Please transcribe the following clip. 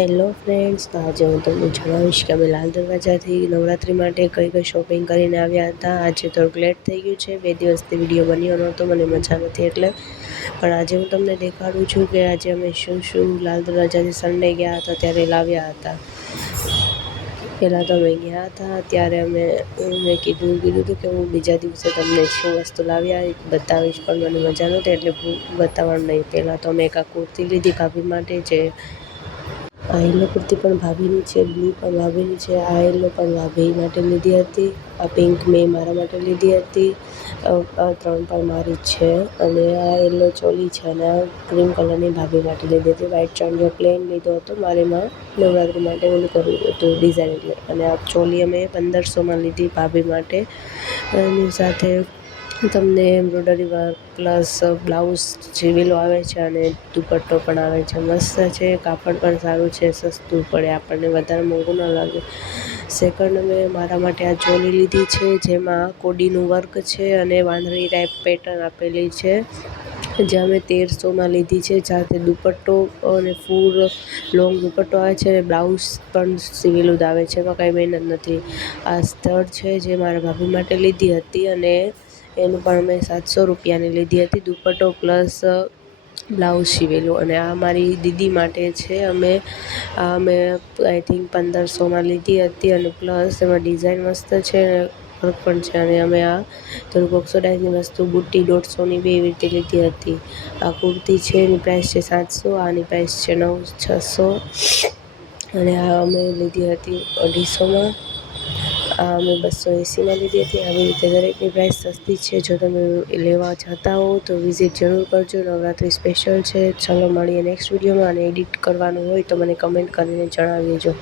Hello friends, તો આજે હું તમને જણાવીશ કે અમે લાલ દરવાજાથી નવરાત્રિ માટે કઈ કઈ શોપિંગ કરીને આવ્યા હતા. આજે થોડુંક લેટ થઈ ગયું છે, 2 દિવસથી વિડીયો બન્યો નહોતો, મને મજા નથી એટલે. પણ આજે હું તમને દેખાડું છું કે આજે અમે શું લાલ દરવાજાથી સન્ડે ગયા હતા ત્યારે લાવ્યા હતા. પહેલાં તો અમે ગયા હતા ત્યારે મેં કીધું હતું કે હું બીજા દિવસે તમને શું વસ્તુ લાવ્યા બતાવીશ, પણ મને મજા નહોતી એટલે બતાવવાનું નહીં. પહેલાં તો અમે એક આ કુર્તી લીધી ભાભી માટે, જે આ યલો કુર્તી પણ ભાભીની છે, બ્લુ પણ ભાભીની છે, આ યલો પણ ભાભી માટે લીધી હતી, આ પિંક મેં મારા માટે લીધી હતી, આ 3 પણ મારી જ છે, અને આ યલો ચોલી છે, અને આ ગ્રીન કલરની ભાભી માટે લીધી હતી. વ્હાઇટ ચણિયો પ્લેન લીધો હતો મારેમાં નવરાત્રિ માટે ઓલું કરવું હતું ડિઝાઇન એટલે. અને આ ચોલી અમે 1500માં લીધી ભાભી માટે. એની સાથે તમને એમ્બ્રોઇડરી વર્ક પ્લસ બ્લાઉઝ સીવેલો આવે છે અને દુપટ્ટો પણ આવે છે. મસ્ત છે, કાપડ પણ સારું છે, સસ્તું પડે આપણને, વધારે મોંઘું ન લાગે. સેકન્ડ મેં મારા માટે આ ચોલી લીધી છે, જેમાં કોડીનું વર્ક છે અને વાંદળી ટાઈપ પેટર્ન આપેલી છે, જે અમે 1300માં લીધી છે. સાથે દુપટ્ટો અને ફૂલ લોંગ દુપટ્ટો આવે છે અને બ્લાઉઝ પણ સીવેલું જ આવે છે, એમાં કાંઈ મહેનત નથી. આ સ્ટડ છે જે મારા ભાભી માટે લીધી હતી, અને એનું પણ અમે 700 રૂપિયાની લીધી હતી, દુપટ્ટો પ્લસ બ્લાઉઝ સીવેલું. અને આ મારી દીદી માટે છે, અમે આઈ થિંક 1500માં લીધી હતી, અને પ્લસ એમાં ડિઝાઇન મસ્ત છે, વર્ક પણ છે. અને અમે આ થોડુંક ઓક્સોડાઇઝની વસ્તુ બુટ્ટી 150ની બે એવી રીતે લીધી હતી. આ કુર્તી છે, એની પ્રાઇસ છે 700, આની પ્રાઇસ છે 600, અને આ અમે લીધી હતી 250માં, આ અમે 280માં લીધી હતી. આવી રીતે દરેકની પ્રાઇસ સસ્તી છે. જો તમે લેવા ચાહતા હો તો વિઝિટ જરૂર કરજો, નવરાત્રિ સ્પેશિયલ છે. ચાલો મળીએ નેક્સ્ટ વિડીયોમાં, અને એડિટ કરવાનું હોય તો મને કમેન્ટ કરીને જણાવી દેજો.